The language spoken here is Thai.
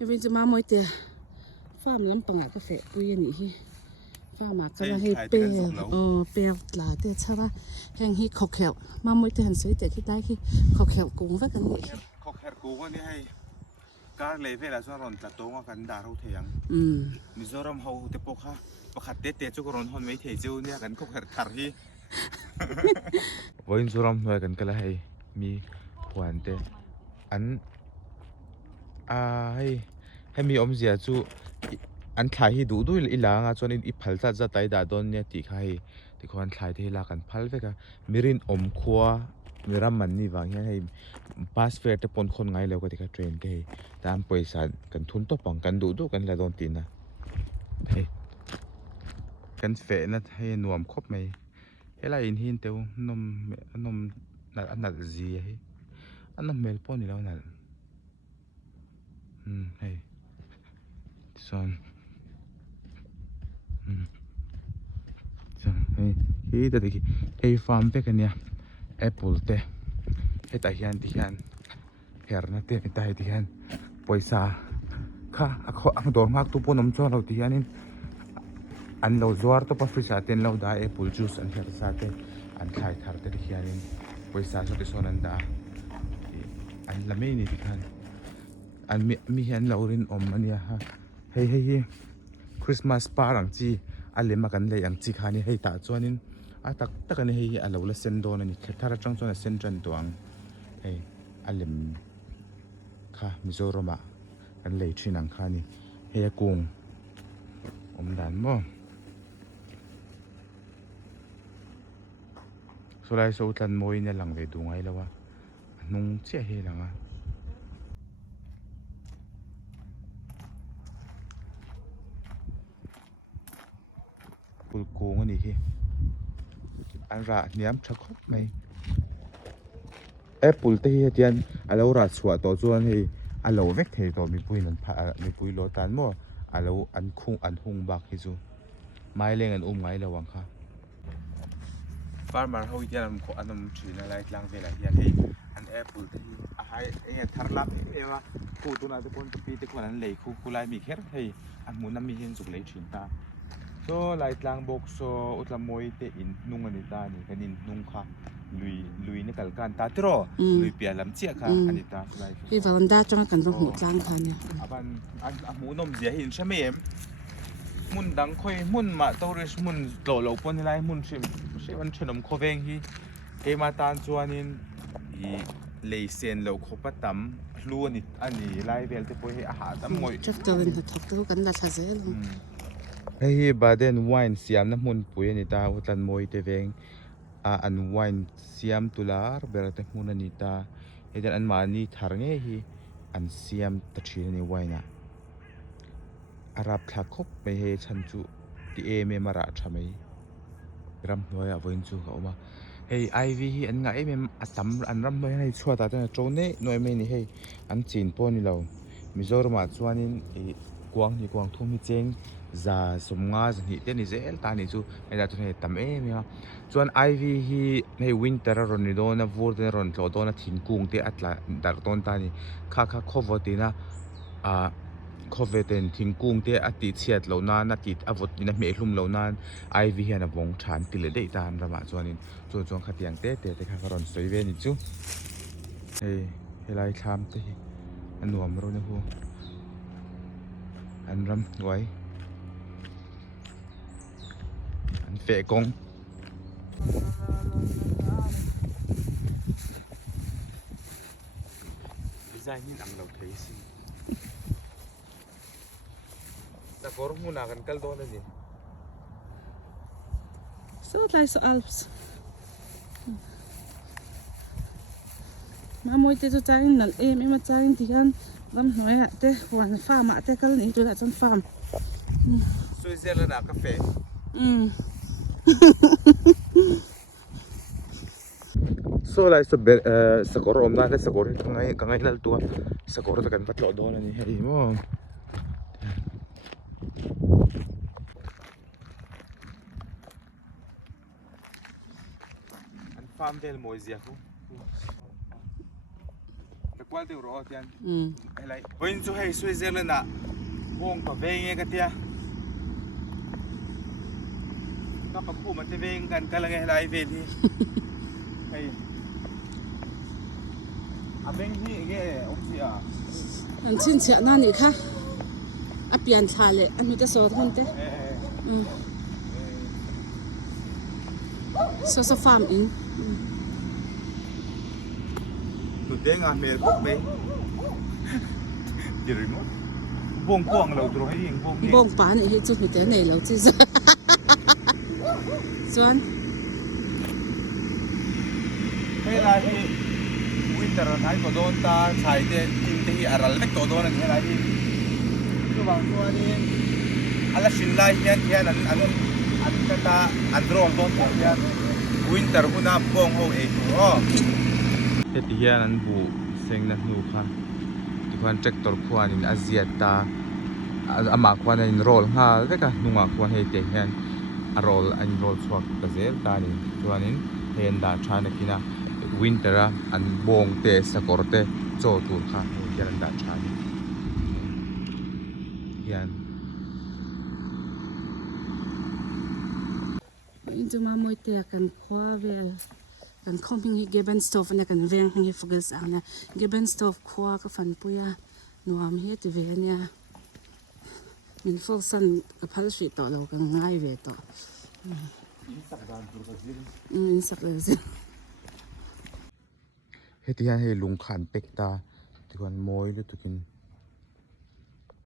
Evenจะมาหมดเตะฟาร์มลำปางกาแฟปุยนี่ฮีฟาร์มก็ให้เปลเปลหลาเตะใช่ปะแห่งฮีขอกแขวมาหมดเตะหันสวยเตะที่ได้ฮีขอกแขวกุ้งว่ากันนี่ขอกแขวกุ้งนี่ให้การเลยเวลาส่วนรอนตัดตัวกันด่าเราเทียงมิโซรัมเขาเตะปกฮะประคัดเตะจุกรอนฮอนไม่เทจิวเนี่ยกันขอกแขวคาร์ฮีวันมิโซรัมหน่วยกันก็เลยมีผวนเตะอันให้มีอมเสียจูอันขายให้ดูด้วยอีหลังอ่ะจนอีพัลจัดจะไต่ด่าโดนเนี่ยตีขายที่คนขายที่หลักกันพัลเวกะมีรินอมขวามีรำมันนี่วางให้บัสเฟร์จะปนคนไงแล้วก็ที่เขาเทรนกันตามบริษัทกันทุนต่อปังกันดูกันแล้วโดนตีนะเฮ้กันเฟะนะให้หน่วมครบไหมเฮ้ยไรอินหินเตียวนมนัดจีเฮ้ยอันนั้นเมลปอนนี่แล้วนั่นเฮ้ยส่วนเฮ้ยแต่ที่เฮ้ยฟาร์มเป็กันเนี่ยแอปเปิลเต้เฮ้ยแต่ที่ฮันเฮร์นัทเต้ไม่ได้ที่ฮันปอยซาค่ะอันโดนมากตุปนมชอบเราที่ฮันนี่อันเราจวาร์ตัวพัฟริชาเต้นเราได้แอปเปิลจูสอันเฮร์ซาเต้อันขายทาร์เต้ที่ฮันนี่ปอยซาชอบที่ส่วนนั้นได้อันละไม่นี่ที่ฮันอันมีฮันเราเรียนอมอันเนี้ยฮะเฮ้ยคริสต์มาสปาร์อังจีอันเลี้ยมากันเลยอังจีขานี่ให้ตาจวนนี่ตักกันให้อันเราละเซนโดนนี่ถ้าเราจ้องจวนเซนจันตัวอังให้อันเลี้ยค่ะมิโซรมากันเลยชินังขานี่ให้กุ้งอมดันบ่สุดท้ายสุดท้ายมวยเนี่ยหลังไปดูไงแล้ววะนุ่งเชี่ยเฮลังอ่ะปุลโกงนี่ที่อันระเนียมชักครบไหมแอปปุลที่เทียนอันเรารัดสวดตัวจวนให้อันเราเวกเทตัวมีปุยนั่นมีปุยโลตันมั่วอันเราอันคุ้งอันหงบักฮิจูไม่เลี้ยงอันไงระวังค่ะฟาร์มมาเขาเทียนอันนั้นชื่ออะไรกลางเวลาเทียนให้อันแอปปุลที่ให้ทาร์ลับเอว่าคู่ตัวนั้นจะพ้นปีที่คนนั้นเลยคู่ไล่มีแค่ให้อันมุนนั้นมีเห็นสุกเลยชินตาso like lang box so utla moi te in nung ani ta ni kanin nung kha lui ni kal kan ta tro lui pia lam chia kha ani ta likeพี่วันด้าจ้องกันต้องหูจ้างคันเนี่ยaban an mu nom zia hin shamem mun dang khoi mun ma tourish mun lo pon lai mun shim an chenom khoveng hi ke ma tan chuanin i leisen lo khopatam lu ani lai vel te poi a ha tam moi จับตัวเป็นถกตัวกันละชาเซลเฮ้ยบาเดนไวน์เสียมน้ำมันปุยนี่ตาอุตันมวยเตเวงอันไวน์เสียมตุลาร์เบรตมุนนี่ตาเฮ็ดอันมานี่ทาร์เงฮีอันเสียมตัดชีนี่ไวน์นะอารับคลาคบไม่ให้ฉันจูที่ไม่มาราชาไม่รำน้อยอ่ะวันจูเขามาเฮ้ยไอวีอันไงไม่สำอันรำน้อยให้ชัวร์ตาแต่โจเน่น้อยไม่นี่เฮ้ยอันจีนปนนี่เรามิโซรมาชวนนี่กวางนี่กวางทุ่มมีเจงจะสมงาจะหิเตนิเซลตานี่จูไอ้ดาตุนเฮตัมเอมีฮะส่วนไอวีฮีในวินเตอร์รอนนี่โดนวูร์เดรอนโดนทิ้งกุ้งเตอัตลาดาร์ตอนตานี่ข้าคอฟตีนะคอฟเตนทิ้งกุ้งเตอัติเชียดเหล่านั้นนัดติดอวตินะเมลุมเหล่านั้นไอวีฮีนะวงชานติเลเดตานระมาส่วนนี้ส่วนขัดยังเตข้าฟรอนสวยเวนิจูเฮ้ยไล่ข้ามเตอันหนุ่มรู้นะฮูอันรำไว้อันเฟะกงดีไซน์นี่หลังเราเทสิแต่ก็รู้มุนากันกัลโดนนี่สุดท้ายสุดอัลป์มาหมดเตะตัวจ้างนั่นไม่มาจ้างที่กันลำหน่อยอะเตะวันฟาร์มอะเตะกันนี่ตัวละจนฟาร์มสวิตเซอร์แลนด์กาแฟso like so sakor om na sakor kangai lal tua sakor ta kan patlo do na ni hei mo an farm del moizia ko ta qual teu ro tian ừ ai lai oin chu hei Switzerland na bong pa ve nge ka tia ka pa khu ma te veng kan ka la nge lai ve thi hei a beng hi ge om si a anh xin chợ na nị kha à biển thà lệ anh mới ta số thôn thế ừ số số farm in tu te nga mer ko be di ri mo bong quang lo tro hei ing bong bông bán này hết chút cái này lâu chứ Xuân hei la hi winter nai ko don ta chai te tin te hi aral mek to don an hei la hi tu bang tu ani ala shin lai hian hian an ta ta an rol don ta hian winter huna bong ho e ro heti hian an bu seng na nu kha ti khan tractor khuan in aziat ta ama khuan in roll nga veka nunga khuan hei te hian a roll an roll chuak ka zel ta ni chuanin hen da thana kina winter a an bong te sakor te chaw tur kha hian an da thani hian in chung ma moi te kan khwa ve kan khom hing hi geben stove na kan veng hing hi focus ang na geben stove khwa ka fan puya nuam hi ti ve nia min fol san ka phal shi to lo kan ngai ve to in sak da zin heti hian hei lung khan pek ta ti khan moi le tukin